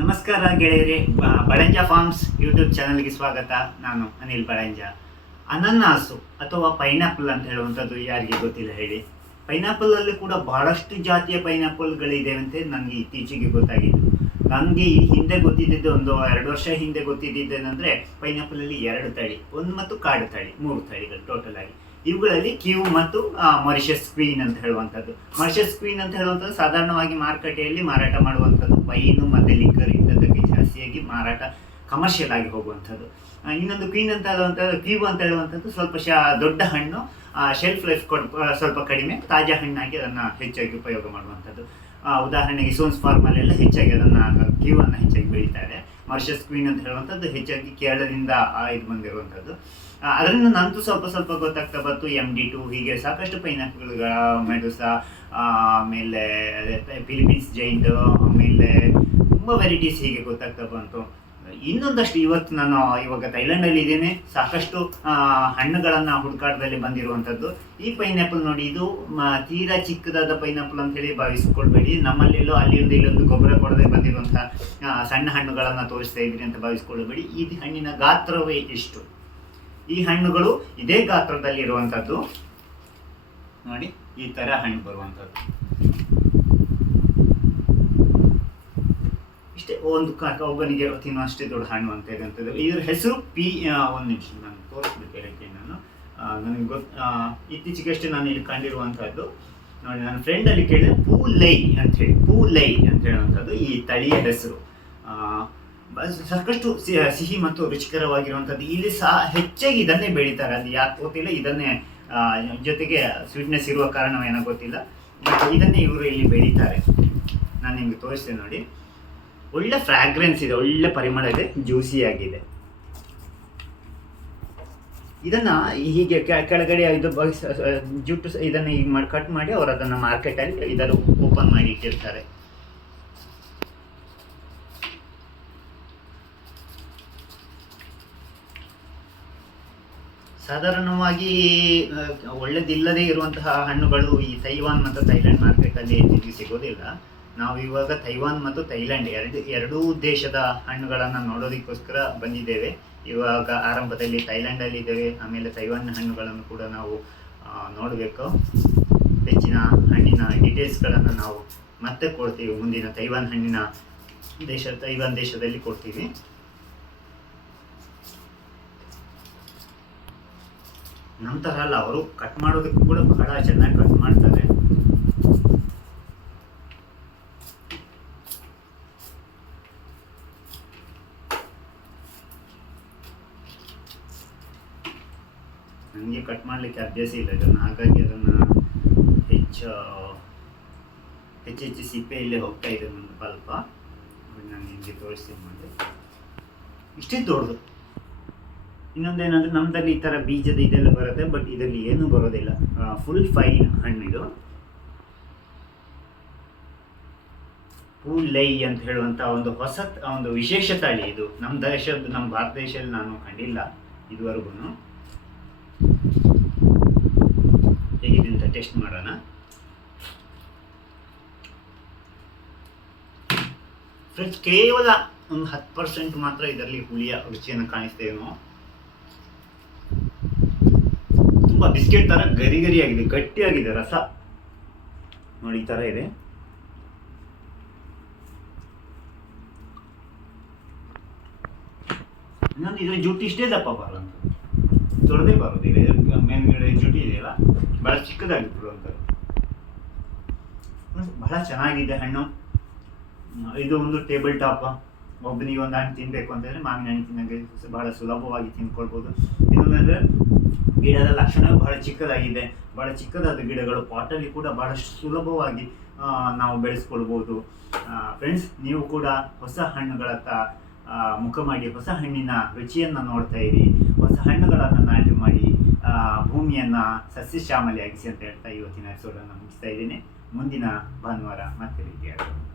ನಮಸ್ಕಾರ ಗೆಳೆಯರೆ Balanja forms YouTube ಚಾನಲ್ಗೆ ಸ್ವಾಗತ. ನಾನು ಅನಿಲ್ ಬಳಂಜ ಅನನ್ನಾಸು ಅಥವಾ ಪೈನಾಪಲ್ ಅಂತ ಹೇಳುವಂಥದ್ದು ಯಾರಿಗೆ ಗೊತ್ತಿಲ್ಲ ಹೇಳಿ. ಪೈನಾಪಲಲ್ಲಿ ಕೂಡ ಬಹಳಷ್ಟು ಜಾತಿಯ ಪೈನಾಪಲ್ಗಳಿದೆ ಅಂತ ನನಗೆ ಇತ್ತೀಚೆಗೆ ಗೊತ್ತಾಗಿದ್ದು. ನನಗೆ ಈ ಹಿಂದೆ ಗೊತ್ತಿದ್ದಿದ್ದು ಒಂದು ಎರಡು ವರ್ಷ ಹಿಂದೆ ಗೊತ್ತಿದ್ದೇನೆಂದರೆ ಪೈನಾಪಲ್ ಅಲ್ಲಿ ಎರಡು ತಳಿ, ಒಂದು ಮತ್ತು ಕಾಡು ತಳಿ, ಮೂರು ತಳಿಗಳು ಟೋಟಲ್ ಆಗಿ. ಇವುಗಳಲ್ಲಿ ಕ್ಯೂ ಮತ್ತು ಮಾರಿಷಸ್ ಕ್ವೀನ್ ಅಂತ ಹೇಳುವಂಥದ್ದು. ಮಾರಿಷಸ್ ಕ್ವೀನ್ ಅಂತ ಹೇಳುವಂಥದ್ದು ಸಾಧಾರಣವಾಗಿ ಮಾರುಕಟ್ಟೆಯಲ್ಲಿ ಮಾರಾಟ ಮಾಡುವಂಥದ್ದು. ವೈನು ಮತ್ತು ಲಿಕ್ಕರ್ ಇಂಥದ್ದಕ್ಕೆ ಜಾಸ್ತಿಯಾಗಿ ಮಾರಾಟ ಕಮರ್ಷಿಯಲ್ ಆಗಿ ಹೋಗುವಂಥದ್ದು. ಇನ್ನೊಂದು ಕ್ವೀನ್ ಅಂತ ಹೇಳುವಂಥದ್ದು, ಕ್ಯೂ ಅಂತ ಹೇಳುವಂಥದ್ದು ಸ್ವಲ್ಪ ಶ, ದೊಡ್ಡ ಹಣ್ಣು ಶೆಲ್ಫ್ ಲೈಫ್ ಕೊಡ್ ಸ್ವಲ್ಪ ಕಡಿಮೆ, ತಾಜಾ ಹಣ್ಣಾಗಿ ಅದನ್ನು ಹೆಚ್ಚಾಗಿ ಉಪಯೋಗ ಮಾಡುವಂಥದ್ದು. ಉದಾಹರಣೆಗೆ ಸೋನ್ಸ್ ಫಾರ್ಮಲ್ಲೆಲ್ಲ ಹೆಚ್ಚಾಗಿ ಅದನ್ನು ಕ್ಯೂ ಅನ್ನು ಹೆಚ್ಚಾಗಿ ಬೆಳೀತಾರೆ. ಮಾರಿಷಸ್ ಕ್ವೀನ್ ಅಂತ ಹೇಳುವಂಥದ್ದು ಹೆಚ್ಚಾಗಿ ಕೇರಳದಿಂದ ಇದು ಬಂದಿರುವಂಥದ್ದು. ಅದರಿಂದ ನಂತೂ ಸ್ವಲ್ಪ ಸ್ವಲ್ಪ ಗೊತ್ತಾಗ್ತಾ ಬಂತು. ಎಂ ಡಿ ಟು ಹೀಗೆ ಸಾಕಷ್ಟು ಪೈನಾಪಲ್ಗಳ ಮೆಡುಸಾ ಆಮೇಲೆ ಫಿಲಿಪೀನ್ಸ್ ಜೈಂಟು ಆಮೇಲೆ ತುಂಬ ವೆರೈಟೀಸ್ ಹೀಗೆ ಗೊತ್ತಾಗ್ತಾ ಬಂತು. ಇನ್ನೊಂದಷ್ಟು ಇವತ್ತು ನಾನು ಇವಾಗ ಥೈಲ್ಯಾಂಡಲ್ಲಿ ಇದ್ದೇನೆ. ಸಾಕಷ್ಟು ಹಣ್ಣುಗಳನ್ನು ಹುಡುಕಾಟದಲ್ಲಿ ಬಂದಿರುವಂಥದ್ದು. ಈ ಪೈನಾಪಲ್ ನೋಡಿ, ಇದು ತೀರಾ ಚಿಕ್ಕದಾದ ಪೈನಾಪಲ್ ಅಂತ ಹೇಳಿ ಭಾವಿಸ್ಕೊಳ್ಬೇಡಿ. ನಮ್ಮಲ್ಲೆಲ್ಲೋ, ಅಲ್ಲಿಂದ ಇಲ್ಲೊಂದು ಗೊಬ್ಬರ ಕೊಡದೆ ಬಂದಿರುವಂತಹ ಸಣ್ಣ ಹಣ್ಣುಗಳನ್ನು ತೋರಿಸ್ತಾ ಇದ್ರಿ ಅಂತ ಭಾವಿಸ್ಕೊಳ್ಬೇಡಿ. ಈ ಹಣ್ಣಿನ ಗಾತ್ರವೇ ಇಷ್ಟು ಈ ಹಣ್ಣುಗಳು ಇದೇ ಗಾತ್ರದಲ್ಲಿ ಇರುವಂಥದ್ದು ನೋಡಿ, ಈ ತರ ಹಣ್ಣು ಬರುವಂಥದ್ದು ಇಷ್ಟೇ ಒಂದು ಕಾಕ ಒಬ್ಬನಿಗೆ ತಿನ್ನುವಷ್ಟೇ ದೊಡ್ಡ ಹಣ್ಣು ಅಂತ ಇದಂಥದ್ದು ಇದ್ರ ಹೆಸರು ಪಿ ಒಂದು ನಿಮಿಷ ನಾನು ತೋರಿಸ್ಬೇಕು ಹೇಳಕ್ಕೆ ನಾನು. ನನಗೆ ಗೊತ್ತು ಇತ್ತೀಚೆಗಷ್ಟೇ ನಾನು ಇಲ್ಲಿ ಕಂಡಿರುವಂಥದ್ದು. ನೋಡಿ, ನನ್ನ ಫ್ರೆಂಡಲ್ಲಿ ಕೇಳಿದ್ರೆ ಪೂ ಲೈ ಅಂತ ಹೇಳಿ ಪೂ ಲೈ ಅಂತ ಹೇಳುವಂಥದ್ದು ಈ ತಳಿಯ ಹೆಸರು. ಸಾಕಷ್ಟು ಸಿಹಿ ಮತ್ತು ರುಚಿಕರವಾಗಿರುವಂಥದ್ದು. ಇಲ್ಲಿ ಸಹ ಹೆಚ್ಚಾಗಿ ಇದನ್ನೇ ಬೆಳೀತಾರೆ. ಅದು ಯಾಕೆ ಗೊತ್ತಿಲ್ಲ, ಇದನ್ನೇ ಜೊತೆಗೆ ಸ್ವೀಟ್ನೆಸ್ ಇರುವ ಕಾರಣವೇನೋ ಗೊತ್ತಿಲ್ಲ. ಇದನ್ನೇ ಇವರು ಇಲ್ಲಿ ಬೆಳೀತಾರೆ. ನಾನು ನಿಮಗೆ ತೋರಿಸ್ತೇನೆ ನೋಡಿ. ಒಳ್ಳೆ ಫ್ರಾಗ್ರೆನ್ಸ್ ಇದೆ, ಒಳ್ಳೆ ಪರಿಮಳ ಇದೆ ಜ್ಯೂಸಿ ಆಗಿದೆ. ಇದನ್ನ ಹೀಗೆ ಕೆಳಗಡೆ ಇದು ಜುಟ್ಟು ಇದನ್ನ ಈಗ ಮಾಡಿ ಕಟ್ ಮಾಡಿ ಅವರು ಅದನ್ನ ಮಾರ್ಕೆಟ್ ಅಲ್ಲಿ ಇದನ್ನು ಓಪನ್ ಮಾಡಿ ಇಟ್ಟಿರ್ತಾರೆ. ಸಾಧಾರಣವಾಗಿ ಒಳ್ಳೇದಿಲ್ಲದೆ ಇರುವಂತಹ ಹಣ್ಣುಗಳು ಈ ತೈವಾನ್ ಮತ್ತು ಥೈಲ್ಯಾಂಡ್ ಮಾರ್ಕೆಟಲ್ಲಿ ಸಿಗೋದಿಲ್ಲ. ನಾವು ಇವಾಗ ತೈವಾನ್ ಮತ್ತು ಥೈಲ್ಯಾಂಡ್ ಎರಡು, ಎರಡೂ ದೇಶದ ಹಣ್ಣುಗಳನ್ನು ನೋಡೋದಕ್ಕೋಸ್ಕರ ಬಂದಿದ್ದೇವೆ. ಇವಾಗ ಆರಂಭದಲ್ಲಿ ಥೈಲ್ಯಾಂಡಲ್ಲಿ ಇದ್ದೇವೆ ಆಮೇಲೆ ತೈವಾನ್ ಹಣ್ಣುಗಳನ್ನು ಕೂಡ ನಾವು ನೋಡಬೇಕು. ಹೆಚ್ಚಿನ ಹಣ್ಣಿನ ಡೀಟೇಲ್ಸ್ಗಳನ್ನು ನಾವು ಮತ್ತೆ ಕೊಡ್ತೀವಿ. ಮುಂದಿನ ತೈವಾನ್ ಹಣ್ಣಿನ ದೇಶ, ತೈವಾನ್ ದೇಶದಲ್ಲಿ ಕೊಡ್ತೀವಿ. ನಂತರ ಅಲ್ಲ, ಅವರು ಕಟ್ ಮಾಡೋದಕ್ಕೂ ಕೂಡ ಬಹಳ ಚೆನ್ನಾಗಿ ಕಟ್ ಮಾಡ್ತಾರೆ. ನನಗೆ ಕಟ್ ಮಾಡಲಿಕ್ಕೆ ಅಭ್ಯಾಸ ಇಲ್ಲ ಇದನ್ನು. ಹಾಗಾಗಿ ಅದನ್ನು ಹೆಚ್ಚು ಹೆಚ್ಚು ಹೆಚ್ಚು ಸಿಪ್ಪೆಯಲ್ಲೇ ಹೋಗ್ತಾ ಇದೆ ನನ್ನ ಬಲ್ಪ. ನಾನು ನಿಮಗೆ ತೋರಿಸ್ತೀನಿ ಮಾಡಿ ಇಷ್ಟೇ ದೊಡ್ಡದು. ಇನ್ನೊಂದೇನಂದ್ರೆ ನಮ್ಮದಲ್ಲಿ ಈ ಥರ ಬೀಜದ ಇದೆಲ್ಲ ಬರುತ್ತೆ ಬಟ್ ಇದರಲ್ಲಿ ಏನು ಬರೋದಿಲ್ಲ. ಫುಲ್ ಫೈನ್ ಹಣ್ಣು ಇದು. ಲೈ ಅಂತ ಹೇಳುವಂತ ಒಂದು ಹೊಸ ಒಂದು ವಿಶೇಷ ತಳಿ ಇದು. ನಮ್ಮ ದೇಶದ ನಮ್ಮ ಭಾರತ ದೇಶದಲ್ಲಿ ನಾನು ಕಂಡಿಲ್ಲ ಇದುವರೆಗೂ ಹೇಗಿದೆ ಅಂತ ಟೆಸ್ಟ್ ಮಾಡೋಣ. ಫ್ರೆಂಡ್ಸ್, ಕೇವಲ ಒಂದು ಹತ್ತು ಪರ್ಸೆಂಟ್ ಮಾತ್ರ ಇದರಲ್ಲಿ ಹುಳಿಯ ರುಚಿಯನ್ನು ಕಾಣಿಸ್ತೇವೆ ತುಂಬ ಬಿಸ್ಕೆಟ್ ಥರ ಗರಿ ಗರಿಯಾಗಿದೆ ಗಟ್ಟಿಯಾಗಿದೆ, ರಸ. ನೋಡಿ, ಈ ಥರ ಇದೆ. ಇನ್ನೊಂದು ಇದರ ಜುಟ್ಟು ಇಷ್ಟೇ ದಪ್ಪ ಬರಲ್ಲ ತೊಡದೇ ಬರೋದು ಇದೆ ಮೇಲ್ಗಡೆ ಜುಟ್ಟಿ ಇದೆಯಲ್ಲ? ಬಹಳ ಚಿಕ್ಕದಾಗಿ ಬಿಡುವಂಥದ್ದು. ಬಹಳ ಚೆನ್ನಾಗಿದೆ ಹಣ್ಣು. ಇದು ಒಂದು ಟೇಬಲ್ ಟಾಪ್ ಒಬ್ಬನಿಗೆ ಒಂದು ಹಣ್ಣು ತಿನ್ನಬೇಕು ಅಂತಂದರೆ ಮಾವಿನ ಹಣ್ಣು ತಿನ್ನೋಕೆ ಬಹಳ ಸುಲಭವಾಗಿ ತಿನ್ಕೊಳ್ಬೋದು. ಇನ್ನೊಂದಂದರೆ ಗಿಡದ ಲಕ್ಷಣ ಬಹಳ ಚಿಕ್ಕದಾಗಿದೆ. ಬಹಳ ಚಿಕ್ಕದಾದ ಗಿಡಗಳು ಪಾಟಲ್ಲಿ ಕೂಡ ಬಹಳ ಸುಲಭವಾಗಿ ನಾವು ಬೆಳೆಸ್ಕೊಳ್ಬೋದು. ಫ್ರೆಂಡ್ಸ್ ನೀವು ಕೂಡ ಹೊಸ ಹಣ್ಣುಗಳತ್ತ ಮುಖ ಮಾಡಿ ಹೊಸ ಹಣ್ಣಿನ ರುಚಿಯನ್ನು ನೋಡ್ತಾ ಇರಿ. ಹೊಸ ಹಣ್ಣುಗಳನ್ನು ಭೂಮಿಯನ್ನ ಸಸ್ಯಶ್ಯಾಮಲಿಯಾಗಿಸಿ ಅಂತ ಹೇಳ್ತಾ ಇವತ್ತಿನ ಎಪಿಸೋಡನ್ನು ಮುಗಿಸ್ತಾ ಇದ್ದೇನೆ. ಮುಂದಿನ ಭಾನುವಾರ ಮತ್ತೆ ಭೇಟಿಯಾಗೋಣ.